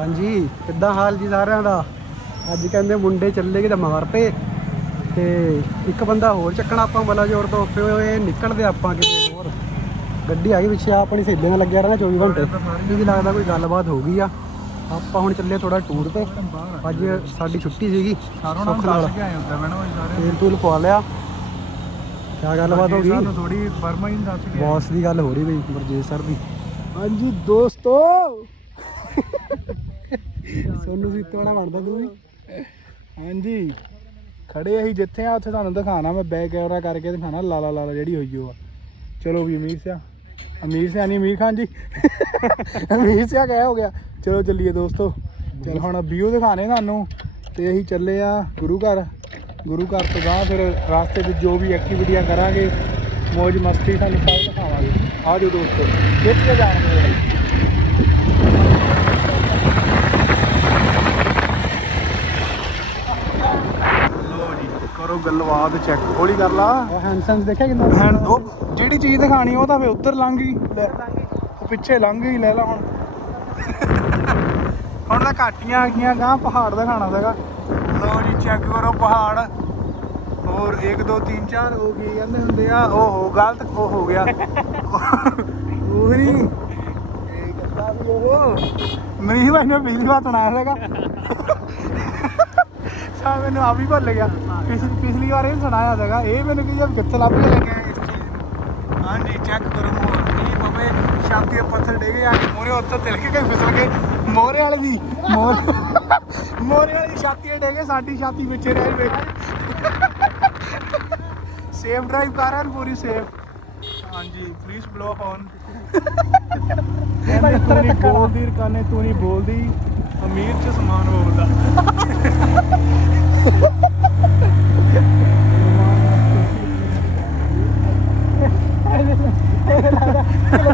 ਹਾਂਜੀ ਕਿੱਦਾਂ ਹਾਲ ਜੀ ਸਾਰਿਆਂ ਦਾ? ਅੱਜ ਕਹਿੰਦੇ ਮੁੰਡੇ ਚੱਲੇ ਕਿਤੇ ਮਾਰ ਤੇ ਤੇ ਇੱਕ ਬੰਦਾ ਹੋਰ ਚੱਕਣਾ ਆਪਾਂ ਬਲਾਜੋਰ ਤੋਂ ਫਿਰ ਇਹ ਨਿਕਲਦੇ ਆਪਾਂ ਕਿਤੇ ਹੋਰ। ਗੱਡੀ ਆ ਗਈ ਪਿੱਛੇ ਆ ਆਪਣੀ ਸਹੇਲੀਆਂ ਨਾਲ ਲੱਗਿਆ ਰਹਿਣਾ 24 ਘੰਟੇ। ਇਹ ਲੱਗਦਾ ਕੋਈ ਗੱਲਬਾਤ ਹੋ ਗਈ ਆ। ਆਪਾਂ ਹੁਣ ਚੱਲੇ ਥੋੜਾ ਟੂਰ ਤੇ। ਅੱਜ ਸਾਡੀ ਛੁੱਟੀ ਸੀਗੀ ਸੁੱਖ ਨਾਲ ਕੇ ਆਏ ਹੁੰਦਾ ਮੈਨੂੰ ਸਾਰੇ। ਤੇਲ ਤੂਲ ਪਵਾ ਲਿਆ। ਕਿਆ ਗੱਲਬਾਤ ਹੋ ਗਈ? ਸਾਨੂੰ ਥੋੜੀ ਵਰਮਾ ਹੀ ਦੱਸ ਕੇ ਬੌਸ ਦੀ ਗੱਲ ਹੋ ਰਹੀ ਬਈ ਗੁਰਜੀਤ ਸਰ ਦੀ। ਹਾਂਜੀ ਦੋਸਤੋ। ਸੋਨੂ ਸੀ ਤੋੜਾ ਬਣਦਾ ਤੂੰ ਵੀ। ਹਾਂਜੀ। ਖੜੇ ਅਸੀਂ ਜਿੱਥੇ ਆ, ਉੱਥੇ ਤੁਹਾਨੂੰ ਦਿਖਾਣਾ ਮੈਂ ਬੈਕ ਕੈਮਰਾ ਕਰਕੇ ਦਿਖਾਣਾ ਲਾਲਾ ਲਾਲਾ ਜਿਹੜੀ ਹੋਈ ਉਹ ਆ। ਚਲੋ ਵੀ ਅਮੀਰ ਸਿਆ। ਅਮੀਰ ਸਿਆ ਨਹੀਂ, ਅਮੀਰ ਖਾਨ ਜੀ। ਅਮੀਰ ਸਿਆ ਕਹਿ ਹੋ ਗਿਆ? ਚਲੋ ਚੱਲੀਏ ਦੋਸਤੋ। ਚਲ ਹੁਣ ਵੀਊ ਦਿਖਾਣੇ ਤੁਹਾਨੂੰ। ਤੇ ਅਸੀਂ ਚੱਲੇ ਆ ਗੁਰੂ ਘਰ। ਗੁਰੂ ਘਰ ਤੋਂ ਗਾਂ ਫਿਰ ਰਾਸਤੇ ਵਿੱਚ ਜੋ ਵੀ ਐਕਟੀਵਿਟੀਆਂ ਕਰਾਂਗੇ। ਮौज ਮਸਤੀ ਤੁਹਾਨੂੰ ਸਭ ਦਿਖਾਵਾਂਗੇ। ਆ ਜਾਓ ਦੋਸਤੋ। ਕਿੱਥੇ ਜਾਣਗੇ ਲੋ ਜੀ ਕਰੋ ਗੱਲਬਾਤ ਚੈੱਕ ਹੌਲੀ ਕਰ ਲਾ। ਉਹ ਹੈਂਡਸਮਸ ਦੇਖਿਆ ਕਿੰਨਾ? ਹੈਂਡ ਉਹ ਜਿਹੜੀ ਚੀਜ਼ ਦਿਖਾਣੀ ਉਹ ਤਾਂ ਫੇ ਉੱਧਰ ਲੰਘ ਗਈ। ਲੈ ਉਹ ਪਿੱਛੇ ਲੰਘ ਗਈ ਲੈ ਲਾ ਹੁਣ। ਹੁਣ ਤਾਂ ਘਾਟੀਆਂ ਆ ਗਈਆਂ ਗਾਂ ਪਹਾੜ ਦਿਖਾਣਾ ਸੀਗਾ। ਲੋ ਜੀ ਚੈੱਕ ਕਰੋ ਪਹਾੜ। ਹੋਰ 1 2 3 4 ਹੋ ਗਈ ਕਹਿੰਦੇ ਹੁੰਦੇ ਆ? ਉਹ ਹੋ ਗਲਤ ਉਹ ਹੋ ਗਿਆ। ਉਹ ਨਹੀਂ। ਇਹ ਕਹਿੰਦਾ ਵੀ ਉਹ। ਮਨੀ ਭਾਈ ਨੇ ਪਿਛਲੀ ਵਾਰ ਸੁਣਾਇਆ ਸੀਗਾ। ਸਾ ਮੈਨੂੰ ਆ ਵੀ ਭੁੱਲ ਗਿਆ। ਪਿਛਲੀ ਪਿਛਲੀ ਵਾਰ ਇਹ ਸੁਣਾਇਆ ਸੀਗਾ। ਇਹ ਮੈਨੂੰ ਕੀ ਜਦ ਕਿੱਥੇ ਲੱਭ ਕੇ ਲੱਗਿਆ ਇਸ ਚੀਜ਼ ਨੂੰ। ਹਾਂਜੀ ਚੈੱਕ ਕਰੋ ਮੋਰ ਇਹ ਬਾਬੇ ਸ਼ਾਂਤੀ ਦੇ ਪੱਥਰ ਡੇਗੇ ਆ ਕੇ ਮੋਰੇ ਉੱਤੇ ਤਿਲਕ ਕੇ ਫਿਸਲ ਗਏ। ਮੋਰੇ ਵਾਲੇ ਦੀ ਮੋਰ ਮੋਰੇ ਵਾਲੀ ਛਾਤੀ ਡੇਗੇ ਸਾਡੀ ਛਾਤੀ ਵਿੱਚ ਰਹਿ ਜਵੇ ਸੇਫ ਡਰਾਈਵ ਕਰ ਰਹੇ ਪੂਰੀ ਸੇਫ। ਹਾਂਜੀ ਪਲੀਜ਼ ਬਲੋ ਹੌਰਨ ਕਹਿੰਦੇ ਤੂੰ ਨਹੀਂ ਬੋਲਦੀ ਰਕਾਨੇ ਤੂੰ ਨਹੀਂ ਬੋਲਦੀ। ਅਮੀਰ ਚ ਸਮਾਨ ਬੋਲਦਾ।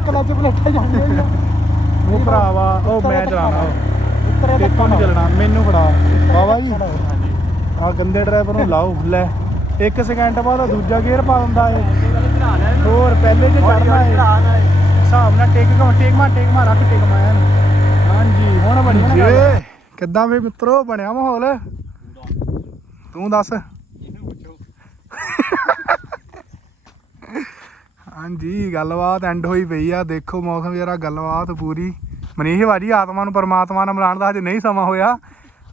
ਕਲੱਚ ਪਲੇਟਾਂ ਜਾਂਦੇ ਉਹ ਭਰਾਵਾ ਉਹ ਮੈਂ ਚਲਾਣਾ ਉਹ ਤੇ ਤੂੰ ਨਹੀਂ ਚੱਲਣਾ ਮੈਨੂੰ ਫੜਾ। ਬਾਬਾ ਜੀ। ਆ ਗੰਦੇ ਡਰਾਈਵਰ ਨੂੰ ਲਾਓ ਲੈ। ਇੱਕ ਸਕਿੰਟ ਬਾਅਦ ਦੂਜਾ ਗੇਅਰ ਪਾ ਦਿੰਦਾ ਏ। ਹੋਰ ਪਹਿਲੇ ਚ ਚੜਨਾ ਏ। ਹਿਸਾਬ ਨਾਲ ਟੇਕ ਕਮ ਟੇਕ ਮਾ ਟੇਕ ਮਾ ਰੱਖ ਟੇਕ ਮਾ। ਹਾਂਜੀ ਹੁਣ ਬਣੀ ਜੇ ਕਿੱਦਾਂ ਵੇ ਮਿੱਤਰੋ ਬਣਿਆ ਮਾਹੌਲ? ਤੂੰ ਦੱਸ। ਹਾਂਜੀ ਗੱਲਬਾਤ ਐਂਡ ਹੋਈ ਪਈ ਆ। ਦੇਖੋ ਮੌਸਮ ਜਰਾ ਗੱਲਬਾਤ ਪੂਰੀ। ਮਨੀਸ਼ ਭਾਜੀ ਆਤਮਾ ਨੂੰ ਪਰਮਾਤਮਾ ਨਾਲ ਮਿਲਾਉਣ ਦਾ ਹਜੇ ਨਹੀਂ ਸਮਾਂ ਹੋਇਆ।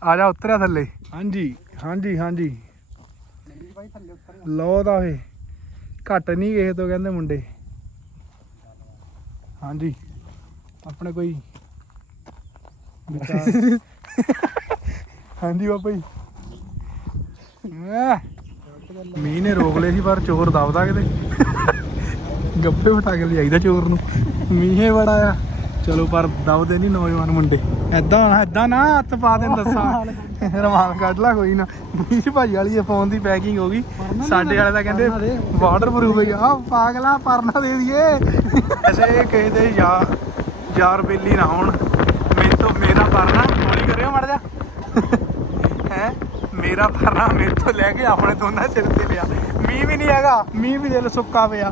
ਆ ਜਾ ਉਤਰਿਆ ਥੱਲੇ। ਹਾਂਜੀ ਹਾਂਜੀ ਹਾਂਜੀ। ਲੋ ਦਾ ਵੇ ਘੱਟ ਨਹੀਂ ਕਿਸੇ ਤੋਂ ਕਹਿੰਦੇ ਮੁੰਡੇ। ਹਾਂਜੀ। ਆਪਣੇ ਕੋਈ ਵਿਚਾਰ ਹਾਂਜੀ ਬਾਬਾ ਜੀ। ਮੀਂਹ ਨੇ ਰੋਕ ਲਏ ਸੀ ਪਰ ਚੋਰ ਦਬਦਾ ਕਿਤੇ। ਗੱਪੇ ਬਿਠਾ ਕੇ ਲਿਜਾਈਦਾ ਚੋਰ ਨੂੰ। ਮੀਂਹੇ ਬੜਾ ਆ। ਚਲੋ ਪਰ ਦਬਦੇ ਨਹੀਂ ਨੌਜਵਾਨ ਮੁੰਡੇ। ਐਦਾਂ ਐਦਾਂ ਨਾ ਹੱਥ ਪਾ ਦੇ ਦੱਸਾਂ। ਰਮਾਲ ਕੱਢ ਲਾ ਕੋਈ ਨਾ। ਮੀਂਹ ਭਾਜੀ ਵਾਲੀ ਫੋਨ ਦੀ ਪੈਕਿੰਗ ਹੋ ਗਈ। ਸਾਡੇ ਵਾਲੇ ਤਾਂ ਕਹਿੰਦੇ ਵਾਟਰ ਪ੍ਰੂਫ ਹੈ। ਆ ਪਾਗਲਾ ਪਰਨਾ ਦੇ ਦਈਏ। ਐਸੇ ਕਿਸੇ ਦੇ ਯਾਰ ਯਾਰ ਬੇਲੀ ਨਾ ਹੋਣ ਮੇਰੇ ਤੋਂ ਮੇਰਾ ਪਰਨਾ ਹੌਲੀ ਕਰਿਓ ਮੜ ਜਾ ਹੈ? ਮੇਰਾ ਪਰਨਾ ਮੇਰੇ ਤੋਂ ਲੈ ਕੇ ਆਪਣੇ ਦੋਨਾਂ ਸਿਰ ਤੇ ਲਿਆ ਮੀਂਹ ਵੀ ਨਹੀਂ ਹੈਗਾ, ਮੀਂਹ ਵੀ ਦਿਲ ਸੁੱਕਾ ਪਿਆ।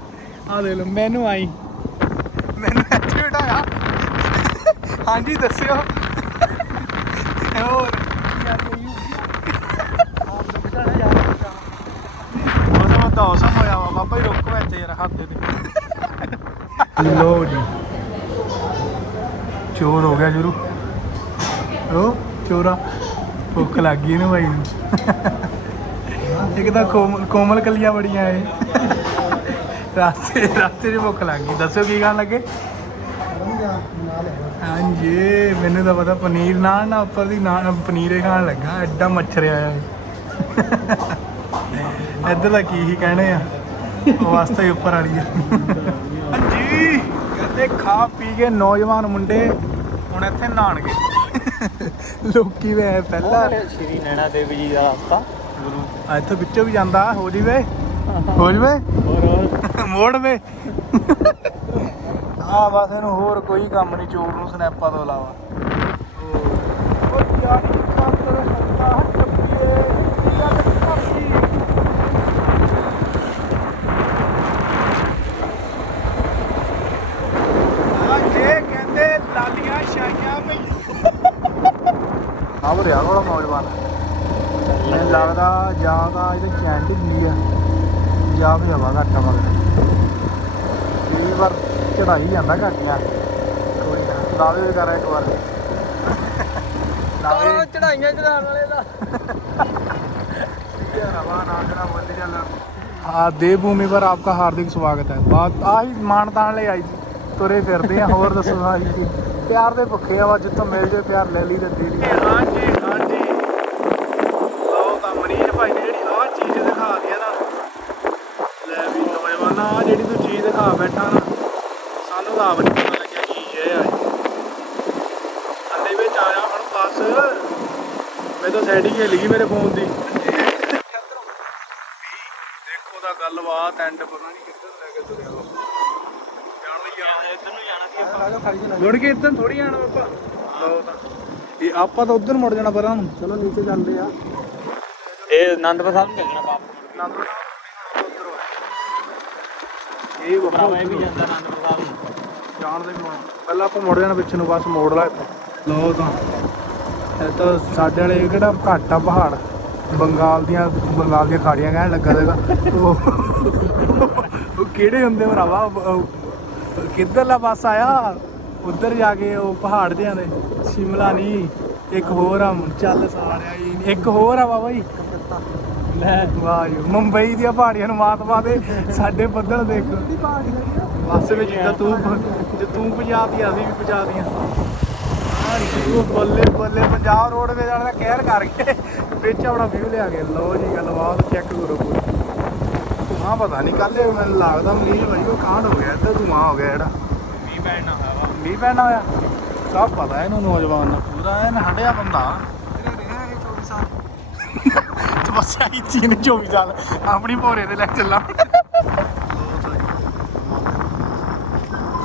ਆ ਦੇ ਲੋ ਮੈਨੂੰ ਆਈ। ਮੈਨੂੰ ਇੱਥੇ ਬਿਠਾਇਆ। ਹਾਂਜੀ, ਦੱਸਿਓ। ਹੋਰ? ਮੌਸਮ ਤਾਂ ਔਸਮ ਹੋਇਆ ਵਾ, ਬਾਬਾ ਜੀ, ਰੁਕੋ ਇੱਥੇ ਯਾਰ, ਹੱਥ ਦੇ ਲੋ ਜੀ। ਚੋਰ ਹੋ ਗਿਆ ਸ਼ੁਰੂ ਉਹ ਚੋਰਾ। ਭੁੱਖ ਲੱਗ ਗਈ ਇਹਨੂੰ ਬਾਈ ਨੂੰ। ਇੱਕ ਤਾਂ ਕੋਮਲ ਕੋਮਲ ਕਲੀਆਂ ਬੜੀਆਂ ਏ ਰਾਸਤੇ ਰਾਸਤੇ 'ਚ ਭੁੱਖ ਲੱਗ ਗਈ। ਦੱਸੋ ਕੀ ਖਾਣ ਲੱਗੇ? ਹਾਂਜੀ, ਮੈਨੂੰ ਤਾਂ ਪਤਾ ਪਨੀਰ। ਨਾਲ ਨਾ, ਉੱਪਰ ਦੀ ਨਾਲ ਹੀ ਖਾਣ ਲੱਗਾ। ਐਡਾ ਮੱਛਰ ਆਇਆ ਏ ਇੱਧਰ ਦਾ ਕੀ ਹੀ ਕਹਿਣੇ ਆ? ਉਹ ਵਾਸਤਾ ਹੀ ਉੱਪਰ ਵਾਲੀ ਆ। ਹਾਂਜੀ ਕਹਿੰਦੇ ਖਾ ਪੀ ਕੇ ਨੌਜਵਾਨ ਮੁੰਡੇ ਹੁਣ ਇੱਥੇ ਨਹਾਣਗੇ ਲੋਕੀ ਵੇ ਪਹਿਲਾਂ। ਸ਼੍ਰੀ ਨੈਣਾ ਦੇਵੀ ਜੀ ਦਾ ਰਸਤਾ ਗੁਰੂ। ਆ ਇੱਥੇ ਵਿੱਚੋਂ ਵੀ ਜਾਂਦਾ ਹੋ ਜੀਵੇ ਹੋ ਜਵੇ ਹੋਰ ਮੋੜ ਵੇ। ਆ ਬਸ ਇਹਨੂੰ ਹੋਰ ਕੋਈ ਕੰਮ ਨਹੀਂ ਚੋਰ ਨੂੰ ਸਨੈਪਾਂ ਤੋਂ ਇਲਾਵਾ ਉਹ ਯਾਰੀ ਖਾਤਰ ਹੱਲਾ ਟੱਪੀਏ ਜੱਗ ਕਾਸੀ ਆ ਜੇ ਕਹਿੰਦੇ ਲਾਲੀਆਂ ਛਾਈਆਂ ਪਈ ਰਿਹਾ ਕੋਲ ਨੌਜਵਾਨ। ਮੈਨੂੰ ਲੱਗਦਾ ਜਾਂ ਤਾਂ ਇਹਦੇ ਚੈਂਟ ਹੀ ਆ ਜਾਂ ਵੀ ਹਵਾ ਘੱਟ ਆ ਮਗਰ। ਕਈ ਵਾਰ ਚੜਾਈ ਜਾਂਦਾ ਘੱਟੀਆਂ ਕੋਈ ਨਾ ਲਾਵੇ ਵੀ ਕਰਾਂ ਇੱਕ ਵਾਰ। ਲਾਵੇ ਚੜਾਈਆਂ ਚੜਾਉਣ ਵਾਲੇ ਦਾ। ਆ ਦੇਵਭੂਮੀ ਪਰ ਆਪਕਾ ਹਾਰਦਿਕ ਸਵਾਗਤ ਹੈ। ਬਾਤ ਆਹੀ ਮਾਣ ਤਾਣ ਲਈ ਆਈ। ਸੀ ਤੁਰੇ ਫਿਰਦੇ ਆ ਹੋਰ ਦੱਸੋ ਆਹੀ ਕੀ। ਪਿਆਰ ਦੇ ਭੁੱਖੇ ਆ ਵਾ ਜਿੱਥੋਂ ਮਿਲ ਜੇ ਪਿਆਰ ਲੈ ਲਈ ਤੇ ਦੇ ਲਈ ਹਾਂਜੀ ਹਾਂਜੀ ਲਓ ਤਾਂ ਮਰੀਜ਼ ਭਾਈ ਨੇ ਜਿਹੜੀ ਆਹ ਚੀਜ਼ ਦਿਖਾ ਦਿਆ ਨਾ ਲੈ ਵੀ ਆ ਜਿਹੜੀ ਤੂੰ ਚੀਜ਼ ਦਿਖਾ ਬੈਠਾ ਨਾ ਸਾਨੂੰ ਤਾਂ ਆਪ ਨਹੀਂ ਪਤਾ ਲੱਗਿਆ ਕੀ ਇਹ ਆ ਅੰਡੇ ਵਿੱਚ ਆਇਆ ਹੁਣ ਬਸ। ਮੈਂ ਤਾਂ ਸੈਟਿੰਗ ਹਿੱਲ ਗਈ ਮੇਰੇ ਫੋਨ ਦੀ। ਦੇਖੋ ਦਾ ਗੱਲਬਾਤ ਐਂਡ ਪਤਾ ਨਹੀਂ ਕਿੱਧਰ ਲੈ ਕੇ ਤੁਰਿਆ ਨੂੰ ਮੁੜ ਕੇ ਇੱਧਰ ਥੋੜੀ ਆਪਾਂ। ਲਓ ਤਾਂ। ਇਹ ਆਪਾਂ ਤਾਂ ਉੱਧਰ ਮੁੜ ਜਾਣਾ ਪਰਾਂ ਨੂੰ। ਚਲੋ ਨੀਚੇ ਚੱਲਦੇ ਆ। ਇਹ ਆਨੰਦਪੁਰ ਸਾਹਿਬ ਨੂੰ ਚੱਲਣਾ ਬਾਪ। ਇਹ ਭਰਾਵਾ, ਇਹ ਵੀ ਜਾਂਦਾ ਆਨੰਦਪੁਰ ਸਾਹਿਬ ਨੂੰ। ਜਾਣਦੇ ਨਹੀਂ ਪਹਿਲਾਂ ਆਪਾਂ ਮੁੜ ਜਾਣਾ ਪਿੱਛੇ ਨੂੰ, ਬਸ ਮੋੜ ਲਾ ਇੱਥੇ। ਲਓ ਤਾਂ। ਇਹ ਤਾਂ ਸਾਡੇ ਵਾਲੇ ਕਿਹੜਾ ਘੱਟ ਆ ਪਹਾੜ? ਬੰਗਾਲ ਦੀਆਂ ਬੰਗਾਲ ਦੀਆਂ ਖਾੜੀਆਂ ਕਹਿਣ ਲੱਗਾ ਸੀਗਾ। ਉਹ ਕਿਹੜੇ ਹੁੰਦੇ ਭਰਾਵਾ? ਉਹ- ਕਿੱਧਰਲਾ ਪਾਸ ਆਇਆ? ਉੱਧਰ ਜਾ ਕੇ ਉਹ ਪਹਾੜ ਜਿਹਾਂ ਆਂਦੇ ਸ਼ਿਮਲਾ ਨਹੀਂ ਇੱਕ ਹੋਰ ਆ ਚੱਲ ਸਾਰਿਆ ਇੱਕ ਹੋਰ ਆ ਬਾਬਾ ਜੀ। ਲੈ ਵਾਹ ਜੀ ਮੁੰਬਈ ਦੀਆਂ ਪਹਾੜੀਆਂ ਨੂੰ ਮਾਤ ਪਾ ਦੇ ਸਾਡੇ ਬੱਦਲ ਦੇਖ। ਬਸ ਵਿੱਚ ਜਿੱਦਾਂ ਤੂੰ ਜੇ ਤੂੰ ਪੰਜਾਬੀ ਅਸੀਂ ਵੀ ਪੰਜਾਬੀਆਂ ਉਹ ਬੱਲੇ ਬੱਲੇ ਪੰਜਾਬ ਰੋਡਵੇਜ਼ ਵਾਲੇ ਦਾ ਕਹਿਰ ਕਰਕੇ ਵਿੱਚ ਆਪਣਾ ਵਿਊ ਲਿਆ ਕੇ ਲਓ ਜੀ ਗੱਲਬਾਤ ਚੈੱਕ ਕਰੋ ਪੂਰੀ। ਹਾਂ ਪਤਾ ਨਹੀਂ ਕੱਲ ਮੈਨੂੰ ਲੱਗਦਾ ਮਲੀਜ ਭਾਈ ਉਹ ਕਾਂਡ ਹੋ ਗਿਆ ਇੱਧਰ ਧੂਆਂ ਹੋ ਗਿਆ ਜਿਹੜਾ। ਮੀਂਹ ਪੈਣਾ ਹੋਇਆ ਮੀਂਹ ਪੈਣਾ ਹੋਇਆ। ਸਭ ਪਤਾ ਇਹਨੂੰ ਨੌਜਵਾਨ ਨੂੰ ਪੂਰਾ ਐਨ ਹੰਡਿਆ ਬੰਦਾ। ਤਪੱਸਿਆ ਕੀਤੀ ਇਹਨੇ 24 ਸਾਲ ਆਪਣੀ ਭੋਰੇ ਤੇ ਲੈ ਕੇ ਚੱਲਾਂ।